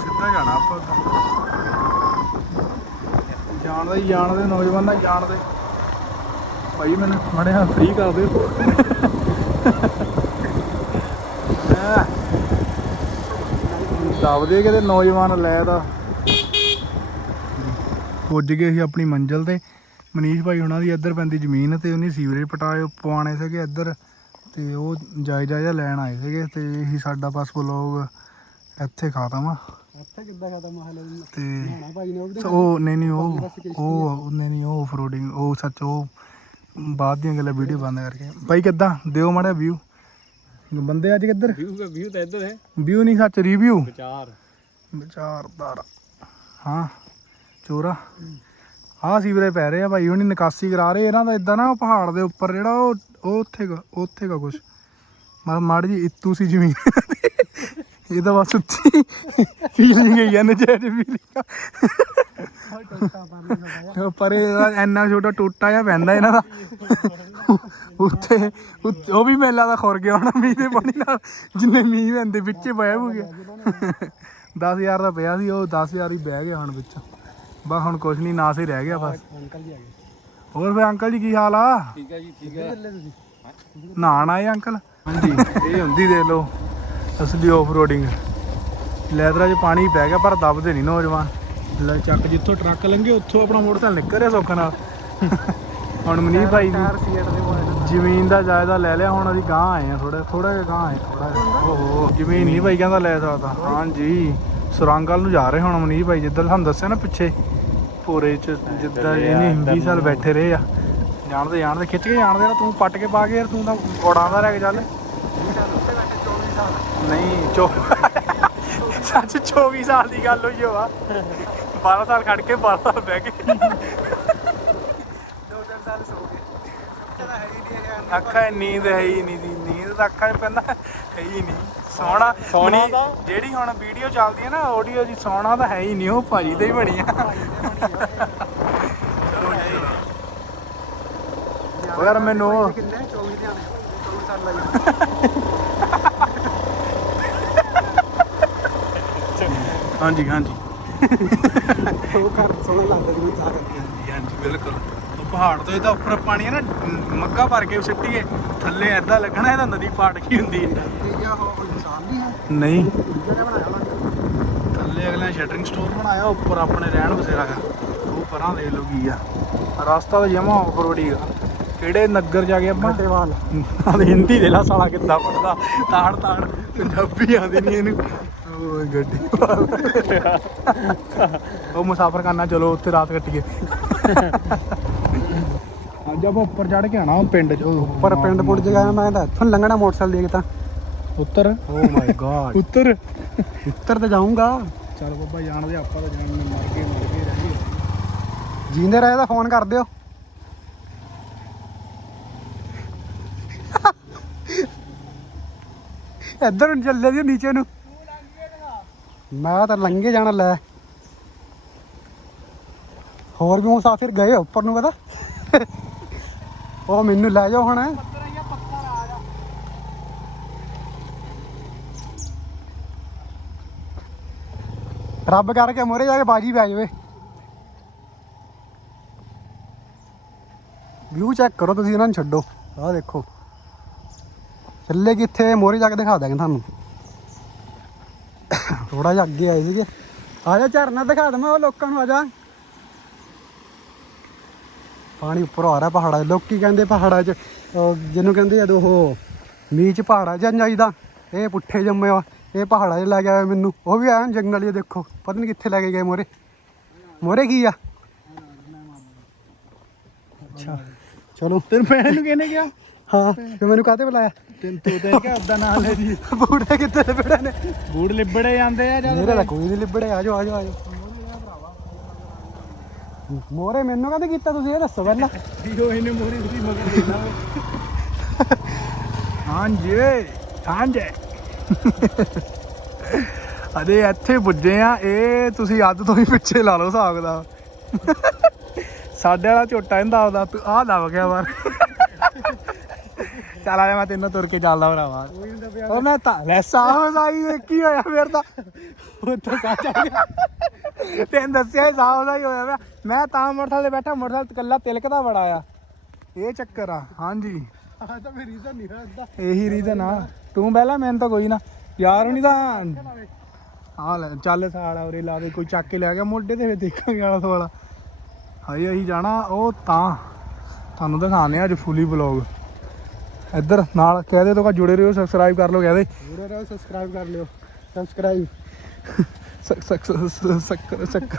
ਸਿੱਧਾ ਜਾਣਾ ਆਪਾਂ ਜਾਣਦੇ ਹੀ ਜਾਣਦੇ, ਨੌਜਵਾਨਾਂ ਜਾਣਦੇ। ਭਾਈ ਮੈਨੂੰ ਮੜਿਆ ਫ੍ਰੀ ਕਰ ਦਿਓ ਦੱਬਦੇ ਕਿਤੇ ਨੌਜਵਾਨ ਲੈ ਦਾ ਪੁੱਜ ਗਏ ਸੀ ਆਪਣੀ ਮੰਜ਼ਿਲ ਤੇ। ਮਨੀਸ਼ ਭਾਈ ਉਹਨਾਂ ਦੀ ਇੱਧਰ ਪੈਂਦੀ ਜ਼ਮੀਨ ਤੇ ਉਹਨੇ ਸੀਵਰੇਜ ਪਟਾਏ ਪਵਾਉਣੇ ਸੀਗੇ ਇੱਧਰ ਤੇ ਉਹ ਜਾਇਜ਼ਾ ਜਿਹਾ ਲੈਣ ਆਏ ਸੀਗੇ ਤੇ ਇਹੀ ਸਾਡਾ ਬਸ ਵਲੋਗ ਇੱਥੇ ਖਾਤਮ ਆ। ਇੱਥੇ ਕਿੱਦਾਂ ਖਤਮ ਹਾਲੇ? ਤੇ ਉਹ ਨਹੀਂ ਨਹੀਂ ਉਹ ਉਹ ਨਹੀਂ ਨਹੀਂ ਉਹ ਉਹ ਸੱਚ ਉਹ ਬਾਅਦ ਦੀਆਂ ਗੱਲਾਂ ਵੀਡੀਓ ਬੰਦ ਕਰਕੇ। ਭਾਈ ਕਿੱਦਾਂ? ਦਿਓ ਮਾੜਾ ਵਿਊ ਬੰਦੇ ਅੱਜ ਕਿੱਧਰ? ਵਿਊ ਵਿਊ ਤਾਂ ਇੱਧਰ ਹੈ। ਵਿਊ ਨਹੀਂ ਸੱਚ ਰਿਵਿਊ ਵਿਚਾਰ। ਵਿਚਾਰਦਾਰ ਹਾਂ ਚੋਰਾ। ਆਹ ਸੀਵਰੇ ਪੈ ਰਹੇ ਆ ਭਾਈ, ਹੁਣੀ ਨਿਕਾਸੀ ਕਰਾ ਰਹੇ, ਇਹਨਾਂ ਦਾ ਇਦਾਂ ਨਾ ਉਹ ਪਹਾੜ ਦੇ ਉੱਪਰ ਜਿਹੜਾ ਉਹ ਉਹ ਉੱਥੇ ਗਾ ਉੱਥੇ ਗਾ ਕੁਛ। ਮਾ ਮਾੜੀ ਜੀ ਇੱਤੂ ਸੀ ਜ਼ਮੀਨ। ਇਹ ਤਾਂ ਬਸ ਉੱਤੀ ਫੀਲਿੰਗ ਹੀ ਆ, ਨਜਾਇਜ਼ ਫੀਲਿੰਗ ਪਰ ਇਹਦਾ ਇੰਨਾ ਛੋਟਾ ਟੋਟਾ ਜਿਹਾ ਪੈਂਦਾ ਇਹਨਾਂ ਦਾ। ਉੱਥੇ ਉਹ ਵੀ ਮੇਲਾ ਦਾ ਖੁਰ ਗਿਆ ਹੋਣਾ, ਮੀਂਹ ਦੇ ਪਾਣੀ ਨਾਲ। ਜਿੰਨੇ ਮੀਂਹ ਪੈਂਦੇ, ਵਿੱਚੇ ਬਹਿ ਹੋ ਗਿਆ 10000 ਦਾ ਪਿਆ ਸੀ, ਉਹ 10000 ਹੀ ਬਹਿ ਗਿਆ ਹੁਣ ਵਿੱਚ। ਬਸ ਹੁਣ ਕੁਛ ਨਹੀਂ ਨਾ ਸੇ ਰਹਿ ਗਿਆ ਬਸ। ਅੰਕਲ ਜੀ ਆ ਗਏ। ਹੋਰ ਫੇ ਅੰਕਲ ਜੀ ਕੀ ਹਾਲ ਆ? ਠੀਕ ਹੈ ਜੀ ਠੀਕ ਹੈ ਚੱਲੇ ਤੁਸੀਂ? ਆਏ ਅੰਕਲ? ਹਾਂਜੀ ਇਹ ਹੁੰਦੀ ਦੇਖ ਲਓ ਅਸਲੀ ਆਫ ਰੋਡਿੰਗ ਲੈਦਰਾ 'ਚ ਪਾਣੀ ਪੈ ਗਿਆ ਪਰ ਦਬਦੇ ਨਹੀਂ ਨੌਜਵਾਨ। ਲੈ ਚੱਕ ਜਿੱਥੋਂ ਟਰੱਕ ਲੰਘੇ ਉੱਥੋਂ ਆਪਣਾ ਮੋਟਰਸਾਈਕਲ ਨਿਕਲ ਰਿਹਾ ਸੌਖ ਨਾਲ। ਹੁਣ ਮਨੀਸ਼ ਭਾਈ ਕੋਲ ਜ਼ਮੀਨ ਦਾ ਜਾਇਜ਼ਾ ਲੈ ਲਿਆ ਹੁਣ ਅਸੀਂ ਗਾਂ ਆਏ ਆ ਥੋੜਾ ਥੋੜਾ ਜਿਹਾ ਗਾਂ ਆਏ ਥੋੜਾ ਓਹੋ ਜ਼ਮੀਨ ਨਹੀਂ ਭਾਈ ਕਹਿੰਦਾ ਲੈ ਸਕਦਾ। ਹਾਂਜੀ ਸੁਰੰਗ ਵੱਲ ਨੂੰ ਜਾ ਰਹੇ ਹੁਣ ਮਨੀਸ਼ ਭਾਈ ਜਿੱਦਾਂ ਤੁਹਾਨੂੰ ਦੱਸਿਆ ਨਾ ਪਿੱਛੇ। ਭੋਰੇ ਚ ਜਿੱਦਾਂ ਇਹਨੇ 20 ਸਾਲ ਬੈਠੇ ਰਹੇ ਆ। ਜਾਣਦੇ ਜਾਣਦੇ ਖਿੱਚ ਕੇ ਜਾਣਦੇ ਨਾ ਤੂੰ ਪੱਟ ਕੇ ਪਾ ਕੇ ਯਾਰ ਤੂੰ ਤਾਂ ਉਡਾਉਂਦਾ ਰਹਿ ਕੇ ਚੱਲ। ਨਹੀਂ ਚੋ ਸੱਚ 24 ਸਾਲ ਦੀ ਗੱਲ ਹੋਈ ਹੋਆ 12 ਸਾਲ ਖੜ ਕੇ 12 ਸਾਲ ਬਹਿ ਕੇ। ਦੋ ਤਿੰਨ ਸਾਲ ਸੋ ਗਏ। ਨਹੀਂ ਅੱਖਾਂ ਨੀਂਦ ਹੈ ਹੀ ਨਹੀਂ ਦੀ ਨੀਂਦ ਅੱਖਾਂ 'ਚ ਪੈਂਦਾ ਹੈ ਹੀ ਨਹੀਂ। ਮਨੀ- ਤਾਂ- ਜਿਹੜੀ ਹੁਣ ਵੀਡੀਓ ਚੱਲਦੀ ਹੈ ਨਾ ਆਡੀਓ ਦੀ ਸੋਣਾ ਤਾਂ ਹੈ ਹੀ ਨਹੀਂ ਉਹ ਭਾਜੀ ਤੇ ਹੀ ਬਣੀ ਆ। ਉਹ ਯਾਰ ਮੈਨੂੰ ਉਹ- ਕਿੰਨੇ 24 ਦੇ ਆਣੇ 24 ਸਾਲ ਲਈ ਹਾਂਜੀ ਹਾਂਜੀ। ਉਹ ਘਰ ਸੋਹਣਾ ਲੱਗਦਾ ਜਿਵੇਂ ਸਾਰਾ ਹਾਂਜੀ ਹਾਂਜੀ ਬਿਲਕੁਲ। ਉਹ ਪਹਾੜ ਤੋਂ ਇਹਦਾ ਉੱਪਰ ਪਾਣੀ ਹੈ ਨਾ ਮੱਗਾ ਭਰ ਕੇ ਸਿੱਟੀਏ ਥੱਲੇ ਐਦਾਂ ਲੱਗਣਾ ਇਹਦਾ ਨਦੀ ਪਾੜ ਕੀ ਹੁੰਦੀ ਹੈ। ਜਾਂ ਨਹੀਂ। ਥੱਲੇ ਅਗਲੇ ਸ਼ਟਰਿੰਗ ਸਟੋਰ ਬਣਾਇਆ ਉੱਪਰ ਆਪਣੇ ਰਹਿਣ ਬਸੇਰਾ ਆ ਉਹ ਪਰਾਂ ਦੇਖ ਲਓ ਕੀ ਆ। ਰਸਤਾ ਤਾਂ ਜਮਾ ਆਫਰੋਡੀ ਆ। ਕਿਹੜੇ ਨਗਰ ਜਾ ਕੇ ਆਪਾਂ? ਘਟੇਵਾਲ ਆਹ ਹਿੰਦੀ ਦੇ ਲਾ ਸਾਲਾ ਕਿੱਦਾਂ ਪੜਦਾ। ਤਾੜ ਤਾੜ ਪੰਜਾਬੀ ਆਉਂਦੀ ਨਹੀਂ ਇਹਨੂੰ। ਓਏ ਗੱਡੀ ਉਹ ਮੁਸਾਫਰ ਖਾਨਾ ਚਲੋ ਉੱਥੇ ਰਾਤ ਕੱਟੀਏ। ਅੱਜ ਆਪਾਂ ਉੱਪਰ ਚੜ ਕੇ ਆਣਾ ਪਿੰਡ ਚ। ਉਹ ਪਰ ਪਿੰਡ ਪੁੱਟ ਜਗਾ ਮੈਂ ਤਾਂ। ਇੱਥੋਂ ਲੰਘਣਾ ਮੋਟਰਸਾਈਕਲ ਦੇ ਕੇ ਤਾਂ। ਉੱਤਰ ਓ ਮਾਈ ਗॉड ਉੱਤਰ ਉੱਤਰ ਤੇ ਜਾਊਂਗਾ। ਚੱਲ ਬੱਬਾ ਜਾਣਦੇ ਆਪਾਂ ਤਾਂ ਜਾਣ ਨੂੰ ਮਰ ਗਏ ਮਰ ਗਏ ਰਹਿ ਗਏ। ਜੀਂਦੇ ਰਹੇ ਤਾਂ ਫੋਨ ਕਰ ਦਿਓ। ਇੱਧਰ ਨੂੰ ਚੱਲੇ ਜੀ ਨੀਚੇ ਨੂੰ। ਮੈਂ ਤਾਂ ਲੰਘੇ ਜਾਣਾ ਲੈ। ਹੋਰ ਵੀ ਮੁਸਾਫਿਰ ਗਏ ਉੱਪਰ ਨੂੰ ਪਤਾ। ਉਹ ਮੈਨੂੰ ਲੈ ਜਾਓ ਹੁਣ। ਰੱਬ ਕਰਕੇ ਮੋਰੇ ਜਾ ਕੇ ਬਾਜੀ ਪੈ ਜਾਵੇ। ਵਿਊ ਚੈੱਕ ਕਰੋ ਤੁਸੀਂ, ਇਹਨਾਂ ਨੂੰ ਛੱਡੋ। ਆਹ ਦੇਖੋ। ਥੱਲੇ ਕਿੱਥੇ, ਮੋਰੇ ਜਾ ਕੇ ਦਿਖਾ ਦਾਂਗੇ ਤੁਹਾਨੂੰ। ਥੋੜਾ ਜਿਹਾ ਅੱਗੇ ਆਏ ਸੀਗੇ। ਆ ਜਾ ਝਰਨਾ ਦਿਖਾ ਦਵਾਂ ਉਹ ਲੋਕਾਂ ਨੂੰ, ਆ ਜਾ। ਪਾਣੀ ਉੱਪਰੋਂ ਆ ਰਿਹਾ ਪਹਾੜਾਂ 'ਚ। ਲੋਕੀ ਕਹਿੰਦੇ ਪਹਾੜਾਂ 'ਚ ਜਿਹਨੂੰ ਕਹਿੰਦੇ ਜਦੋਂ ਉਹ ਮੀਂਹ 'ਚ ਪਹਾੜਾਂ 'ਚ ਜਾਈਦਾ। ਇਹ ਪੁੱਠੇ ਜੰਮੇ ਆ। ਇਹ ਪਹਾੜਾਂ 'ਚ ਲੈ ਕੇ ਆਇਆ ਮੈਨੂੰ। ਉਹ ਵੀ ਆਇਆ ਜੰਗਲ 'ਚ ਦੇਖੋ। ਪਤਾ ਨਹੀਂ ਕਿੱਥੇ ਲੈ ਕੇ ਗਏ ਮੋਰੇ। ਮੋਰੇ ਕੀ ਆ? ਅੱਛਾ। ਚਲੋ। ਤੈਨੂੰ ਪੈਣ ਨੂੰ ਕਿਹਨੇ ਕਿਹਾ? ਹਾਂ ਤੇ ਮੈਨੂੰ ਕਾਹਤੇ ਬੁਲਾਇਆ? ਤੈਨੂੰ ਤੂੰ ਤੇ ਕਿਹਾ ਉਦਾਂ ਨਾਲ ਲੈ ਜੀ। ਬੂੜੇ ਕਿੱਥੇ ਦੇ ਬੜੇ ਨੇ? ਬੂੜ ਲਿਬੜੇ ਜਾਂਦੇ ਆ ਜਦ ਮੇਰੇ ਕੋਈ ਨਹੀਂ ਲਿਬੜੇ ਆਜੋ ਆਜੋ ਆਜੋ ਮੋਰੇ ਮੈਨੂੰ ਕਹਿੰਦੇ ਕੀਤਾ ਤੁਸੀਂ? ਇਹ ਦੱਸੋ ਪਹਿਲਾਂ। ਜੋ ਇਹਨੇ ਮੋਰੀ ਦੀ ਮਗਰ ਦੇਣਾ ਹਾਂਜੀ ਹਾਂਜੀ ਅਦੇ ਇੱਥੇ ਪੁੱਜੇ ਆ ਇਹ ਤੁਸੀਂ ਅੱਧ ਤੋਂ ਹੀ ਪਿੱਛੇ ਲਾ ਲਓ ਹਿਸਾਬ ਦਾ। ਸਾਡੇ ਵਾਲਾ ਝੋਟਾ ਇਹਦਾ ਆਉਂਦਾ ਤੂੰ ਆਹ ਦਬ ਗਿਆ ਬਾਰ ਚੱਲ ਆ ਜਾ ਮੈਂ ਤੈਨੂੰ ਤੁਰ ਕੇ ਚੱਲਦਾ ਭਰਾਵਾ। ਉਹ ਮੈਂ ਤਾਂ ਲੈ ਸਾਹ ਸਾਈ ਕੀ ਹੋਇਆ ਫੇਰ ਤਾਂ। ਉਹ ਤਾਂ ਸੱਚ ਤੈਨੂੰ ਦੱਸਿਆ ਸਾਹ ਹੀ ਹੋਇਆ ਮੈਂ ਤਾਂ ਮੋਟਰਸਾਈਕਲ ਤੇ ਬੈਠਾ ਮੋਟਰਸਾਈਕਲ ਕੱਲਾ ਤਿਲਕਦਾ ਬੜਾ ਆ। ਇਹ ਚੱਕਰ ਆ ਹਾਂਜੀ। ਆ ਤਾਂ ਮੇਰੀ ਰੀਜ਼ਨ ਨਹੀਂ ਰੱਖਦਾ ਇਹੀ ਰੀਜ਼ਨ ਆ। ਤੂੰ ਪਹਿਲਾਂ ਮੈਨੂੰ ਤਾਂ ਕੋਈ ਨਾ। ਯਾਰ ਨਹੀਂ ਤਾਂ ਆ ਲੈ ਚੱਲ ਸਾਲਾ ਉਰੇ ਲਾ ਦੇ ਕੋਈ ਚੱਕ ਕੇ ਲੈ ਗਿਆ। ਮੋਢੇ ਤੇ ਫਿਰ ਦੇਖਾਂਗੇ ਆਲਾ ਸਵਾਲਾ ਹਾਏ ਅਸੀਂ ਜਾਣਾ ਉਹ ਤਾਂ। ਤੁਹਾਨੂੰ ਦਿਖਾਣੇ ਅੱਜ ਫੁੱਲੀ ਵਲੌਗ ਇੱਧਰ ਨਾਲ ਕਹਿ ਦੇ ਤੋਂ ਜੁੜੇ ਰਹੋ ਸਬਸਕ੍ਰਾਈਬ ਕਰ ਲਓ ਕਹਿ ਦੇ। ਪੂਰੇ ਰਹੋ ਸਬਸਕ੍ਰਾਈਬ ਕਰ ਲਿਓ। ਸਬਸਕ੍ਰਾਈਬ ਸਕ ਸਕ ਸਕ ਸਕ।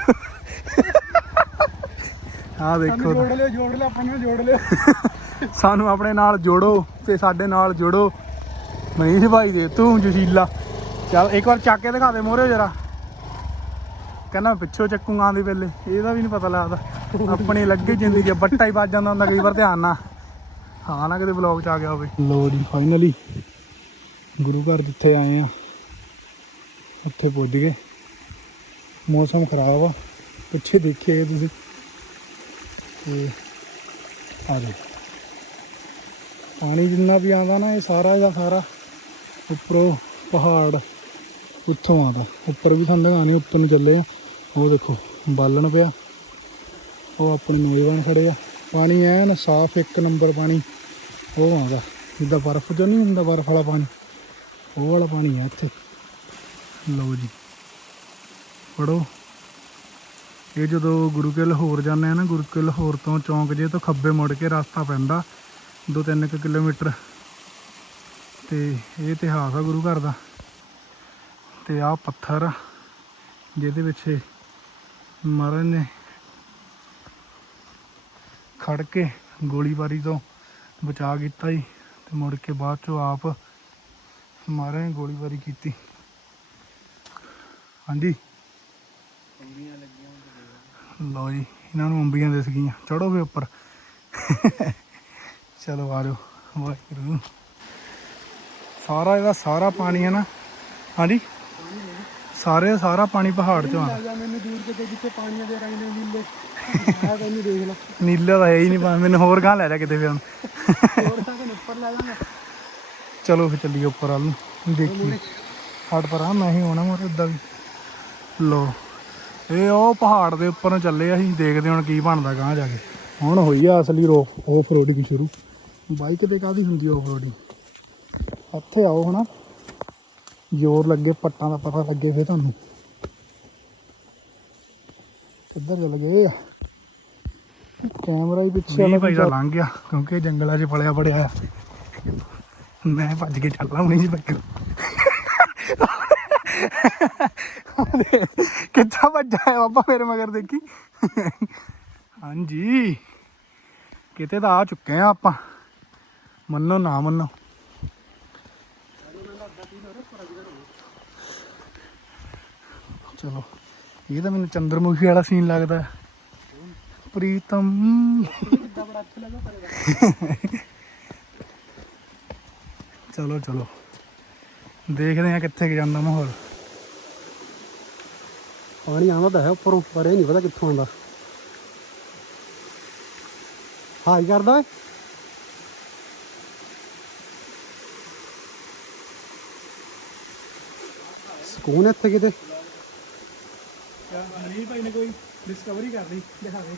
ਆ ਦੇਖੋ ਜੋੜ ਲਿਓ ਜੋੜ ਲਿਓ ਆਪਾਂ ਨੂੰ ਜੋੜ ਲਿਓ। ਸਾਨੂੰ ਆਪਣੇ ਨਾਲ ਜੋੜੋ ਤੇ ਸਾਡੇ ਨਾਲ ਜੋੜੋ। ਮਨੀਸ਼ ਭਾਈ ਦੇ, ਤੂੰ ਜਸ਼ੀਲਾ। ਚੱਲ ਇੱਕ ਵਾਰ ਚੱਕ ਕੇ ਦਿਖਾ ਦੇ ਮੋਰੇ ਜਰਾ। ਕਹਿੰਦਾ ਪਿੱਛੋਂ ਚੱਕੂਗਾ ਆਂਦੀ ਵੇਲੇ। ਇਹਦਾ ਵੀ ਨਹੀਂ ਪਤਾ ਲੱਗਦਾ। ਆਪਣੀ ਲੱਗੇ ਜ਼ਿੰਦਗੀ ਬੱਟਾ ਹੀ ਵੱਜ ਜਾਂਦਾ ਹੁੰਦਾ ਕਈ ਵਾਰ ਧਿਆਨ ਨਾਲ। ਹਾਂ, ਨਾ ਕਿਤੇ ਵਲੌਗ ਚ ਆ ਗਿਆ ਹੋਵੇ। ਲੋ ਜੀ ਫਾਈਨਲੀ ਗੁਰੂ ਘਰ ਜਿੱਥੇ ਆਏ ਆ, ਉੱਥੇ ਪੁੱਜ ਗਏ। ਮੌਸਮ ਖਰਾਬ ਆ। ਪਿੱਛੇ ਦੇਖਿਆ ਤੁਸੀਂ। ਤੇ ਆ ਜਾਓ। ਪਾਣੀ ਜਿੰਨਾ ਵੀ ਆਉਂਦਾ ਨਾ, ਇਹ ਸਾਰਾ ਇਹਦਾ ਸਾਰਾ ਉੱਪਰੋਂ ਪਹਾੜ ਉੱਥੋਂ ਆਉਂਦਾ। ਉੱਪਰ ਵੀ ਤੁਹਾਨੂੰ ਦਿਖਾਣੇ ਉੱਪਰ ਨੂੰ ਚੱਲੇ ਆ। ਉਹ ਦੇਖੋ, ਬਾਲਣ ਪਿਆ। ਉਹ ਆਪਣੇ ਨੌਜਵਾਨ ਖੜੇ ਆ। ਪਾਣੀ ਐਨ ਸਾਫ਼ ਇੱਕ ਨੰਬਰ ਪਾਣੀ, ਉਹ ਆਉਂਦਾ। ਜਿੱਦਾਂ ਬਰਫ਼ ਜੋ ਨਹੀਂ ਹੁੰਦਾ, ਬਰਫ਼ ਵਾਲਾ ਪਾਣੀ। ਉਹ ਵਾਲਾ ਪਾਣੀ ਆ ਇੱਥੇ। ਲਓ ਜੀ। ਪੜੋ ਇਹ ਜਦੋਂ ਗੁਰੂ ਕੇ ਲਾਹੌਰ ਜਾਂਦੇ ਆ ਨਾ ਗੁਰੂ ਕੇ ਲਾਹੌਰ ਤੋਂ ਚੌਂਕ ਜੇ ਤੋਂ ਖੱਬੇ ਮੁੜ ਕੇ ਰਸਤਾ ਪੈਂਦਾ। 2-3 ਕਿਲੋਮੀਟਰ। ਤੇ ਇਹ ਇਤਿਹਾਸ ਆ ਗੁਰੂ ਘਰ ਦਾ। ਤੇ ਆਹ ਪੱਥਰ ਆ, ਜਿਹਦੇ ਵਿੱਚ ਮਹਾਰਾਜ ਨੇ ਖੜ ਕੇ ਗੋਲੀਬਾਰੀ ਤੋਂ ਬਚਾ ਕੀਤਾ ਜੀ ਤੇ ਮੁੜ ਕੇ ਬਾਅਦ ਚੋਂ ਆਪ ਮਹਾਰਾਜ ਨੇ ਗੋਲੀਬਾਰੀ ਕੀਤੀ। ਹਾਂਜੀ। ਲਓ ਜੀ ਇਹਨਾਂ ਨੂੰ ਅੰਬੀਆਂ ਦਿਸ ਗਈਆਂ। ਚੜੋ ਫੇ ਉੱਪਰ। ਚਲੋ ਆ ਜਾਓ ਵਾਹਿਗੁਰੂ। ਸਾਰਾ ਇਹਦਾ ਸਾਰਾ ਪਾਣੀ ਹੈ ਨਾ? ਹਾਂਜੀ? ਸਾਰੇ ਦਾ ਸਾਰਾ ਪਾਣੀ ਪਹਾੜ ਚੋਂ ਆ ਮੈਨੂੰ ਦੂਰ ਕਿਤੇ ਜਿੱਥੇ ਪਾਣੀਆਂ ਦੇ ਰੰਗ ਨੇ ਨੀਲੇ। ਆ ਤੈਨੂੰ ਦੇਖ ਲਾ। ਨੀਲਾ ਤਾਂ ਹੈ ਹੀ ਨਹੀਂ ਪਾ ਮੈਨੂੰ ਹੋਰ ਗਾਂ ਲੈ ਜਾ ਕਿਤੇ ਫਿਰ ਹੁਣ। ਹੋਰ ਤਾਂ ਕਿ ਉੱਪਰ ਲੈ ਜਾਣਾ ਚਲੋ ਫਿਰ ਚੱਲੀਏ ਉੱਪਰ ਵੱਲ ਨੂੰ ਦੇਖੀਏ। ਹਟ ਪਰ ਆ ਮੈਂ ਹੀ ਹੋਣਾ ਮੋਰ ਉਦਾਂ ਵੀ। ਲੋ ਇਹ ਉਹ ਪਹਾੜ ਦੇ ਉੱਪਰ ਨੂੰ ਚੱਲੇ ਅਸੀਂ ਦੇਖਦੇ ਹੁਣ ਕੀ ਬਣਦਾ ਗਾਂ ਜਾ ਕੇ। ਹੁਣ ਹੋਈ ਆ ਅਸਲੀ ਰੋ ਆਫ ਰੋਡਿੰਗ ਸ਼ੁਰੂ। ਬਾਈਕ ਤੇ ਕਾਦੀ ਹੁੰਦੀ ਆਫ ਰੋਡਿੰਗ ਇੱਥੇ ਆਓ ਹਣਾ ਜ਼ੋਰ ਲੱਗੇ ਪੱਟਾਂ ਦਾ ਪਤਾ ਲੱਗੇ ਫੇ ਤੁਹਾਨੂੰ। ਕਿੱਧਰ ਚੱਲ ਗਏ? ਆ ਕੈਮਰਾ ਹੀ ਪਿੱਛੇ ਮੀਂਹ ਭਾਈ ਦਾ ਲੰਘ ਗਿਆ ਕਿਉਂਕਿ ਜੰਗਲਾਂ 'ਚ ਪਲਿਆ ਬੜਿਆ ਆ। ਮੈਂ ਭੱਜ ਕੇ ਚੱਲਾ ਹੁਣੀ ਜੀ ਬੱਕਰ। ਕਿੱਥਾ ਭੱਜਾ ਹੈ ਬਾਬਾ ਮੇਰੇ ਮਗਰ ਦੇਖੀ? ਹਾਂਜੀ। ਕਿਤੇ ਤਾਂ ਆ ਚੁੱਕੇ ਆ ਆਪਾਂ। ਮੰਨੋ, ਨਾ ਮੰਨੋ। ਚਲੋ, ਇਹ ਤਾਂ ਮੈਨੂੰ ਚੰਦਰਮੁਖੀ ਵਾਲਾ ਸੀਨ ਲੱਗਦਾ। ਪ੍ਰੀਤਮ। ਚਲੋ ਚਲੋ। ਦੇਖਦੇ ਆ ਕਿੱਥੇ ਜਾਂਦਾ ਮਾਹੌਲ। ਪਾਣੀ ਆਉਂਦਾ ਤਾਂ ਹੈ, ਉੱਪਰੋਂ, ਪਰ ਇਹ ਨਹੀਂ ਪਤਾ ਕਿੱਥੋਂ ਆਉਂਦਾ। ਹਾਈ ਕਰਦਾ ਓਏ। ਸਕੂਨ ਹੈ ਇੱਥੇ ਕਿਤੇ? ਮਨੀ ਭਾਈ ਨੇ ਕੋਈ ਡਿਸਕਵਰੀ ਕਰ ਲਈ? ਦਿਖਾ ਦੇ।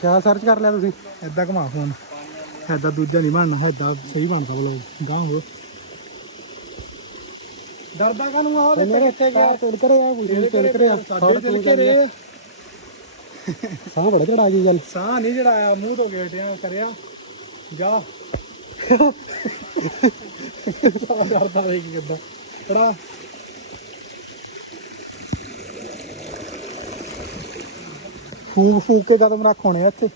ਕਿਆ ਸਰਚ ਕਰ ਲਿਆ ਤੁਸੀਂ? ਐਦਾਂ ਘੁਮਾ ਫੋਨ ਐਦਾਂ ਦੂਜਾ ਨਹੀਂ ਬਣਨਾ ਐਦਾਂ ਸਹੀ ਬਣਦਾ ਬਲੌਗ। ਗਾਂ ਹੋ। ਡਰਦਾ ਕਾਨੂੰ ਆ? ਉਹ ਮੇਰੇ ਇੱਥੇ ਗਿਆ ਤੋੜ ਕਰੇ ਆ ਕੋਈ ਨਹੀਂ ਤੋੜ ਕਰੇ ਆ। ਸਾਡੇ ਦਿਲ ਕੇ ਰੇ ਸਾਹ ਬੜਾ ਚੜਾ ਗਈ ਗੱਲ ਸਾਹ ਨਹੀਂ ਜੜਾਇਆ ਮੂੰਹ ਤੋਂ ਗੇਟਿਆ ਕਰਿਆ। ਜਾ। ਡਰਦਾ ਵੇਖ ਕਿੱਦਾਂ। ਥੋੜਾ ਫੂਕ ਫੂਕ ਕੇ ਕਦਮ ਰੱਖ ਹੋਣੇ ਆ ਇੱਥੇ।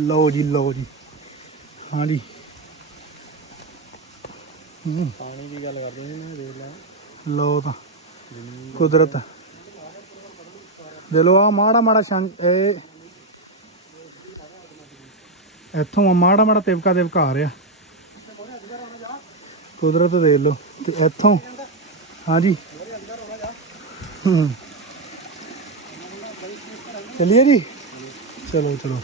ਲਓ ਜੀ ਲਓ ਜੀ। ਹਾਂ ਜੀ। ਹੂੰ। ਪਾਣੀ ਦੀ ਗੱਲ ਕਰਦੇ ਸੀ ਮੈਂ ਦੇਖ ਲਿਆ ਲਓ ਤਾਂ ਕੁਦਰਤ। ਦੇ ਲੋ ਆ ਮਾੜਾ ਮਾੜਾ ਸ਼ੰਕ ਇਹ ਇੱਥੋਂ ਆ ਮਾੜਾ ਮਾੜਾ ਤਿਵਕਾ ਤਿਵਕਾ ਆ ਰਿਹਾ। ਕੁਦਰਤ ਦੇ ਲੋ ਤੇ ਇੱਥੋਂ ਹਾਂਜੀ ਹੂੰ। ਚਲਿਏ ਜੀ? ਚਲੋ ਚਲੋ।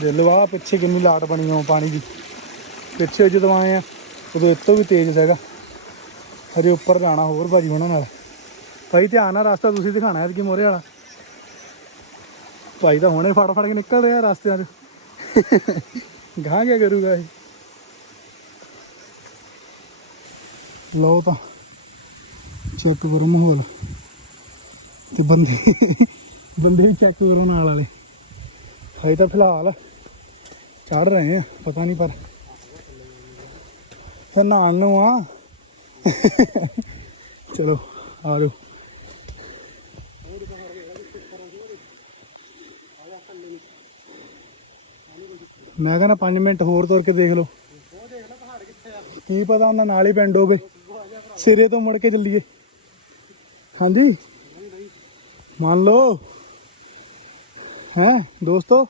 ਦੇ ਲੋ ਆ ਪਿੱਛੇ ਕਿੰਨੀ ਲਾਟ ਬਣੀ ਆ ਪਾਣੀ ਦੀ। ਪਿੱਛੇ ਜਦੋਂ ਆਏ ਆ, ਉਦੋਂ ਇਹ ਵੀ ਤੇਜ਼ ਸੀਗਾ। ਹਜੇ ਉੱਪਰ ਜਾਣਾ ਹੋਰ ਭਾਜੀ ਉਹਨਾਂ ਨਾਲ। ਭਾਈ, ਧਿਆਨ ਨਾਲ ਰਸਤਾ ਤੁਸੀਂ ਦਿਖਾਣਾ ਹੈ ਕਿ ਮੋਰੇ ਵਾਲਾ। ਭਾਈ ਤਾਂ ਹੁਣੇ ਫੜ ਫੜ ਕੇ ਨਿਕਲ ਰਿਹਾ ਰਸਤਿਆਂ 'ਚ। ਗਾਂ ਕਿਆ ਕਰੂਗਾ ਇਹ? ਲਓ ਤਾਂ, ਚੈੱਕ ਕਰੋ ਮਾਹੌਲ। ਤੇ ਬੰਦੇ ਬੰਦੇ ਵੀ ਚੈੱਕ ਕਰੋ ਨਾਲ ਵਾਲੇ। ਭਾਈ ਤਾਂ ਫਿਲਹਾਲ ਚੜ ਰਹੇ ਆ, ਪਤਾ ਨਹੀਂ ਪਰ। ਫਿਰ ਨਹਾਉਣ ਨੂੰ ਆ। ਚਲੋ, ਆ ਜਾਓ। ਮੈਂ ਕਹਿੰਦਾ 5 ਮਿੰਟ ਹੋਰ ਤੁਰ ਕੇ ਦੇਖ ਲਓ। ਕੀ ਪਤਾ ਉਹਨਾਂ ਨਾਲ ਹੀ ਪਿੰਡ ਹੋਵੇ। ਸਿਰੇ ਤੋਂ ਮੁੜ ਕੇ ਚੱਲੀਏ। ਹਾਂਜੀ? ਮੰਨ ਲਓ। ਹਾਂ ਦੋਸਤੋ?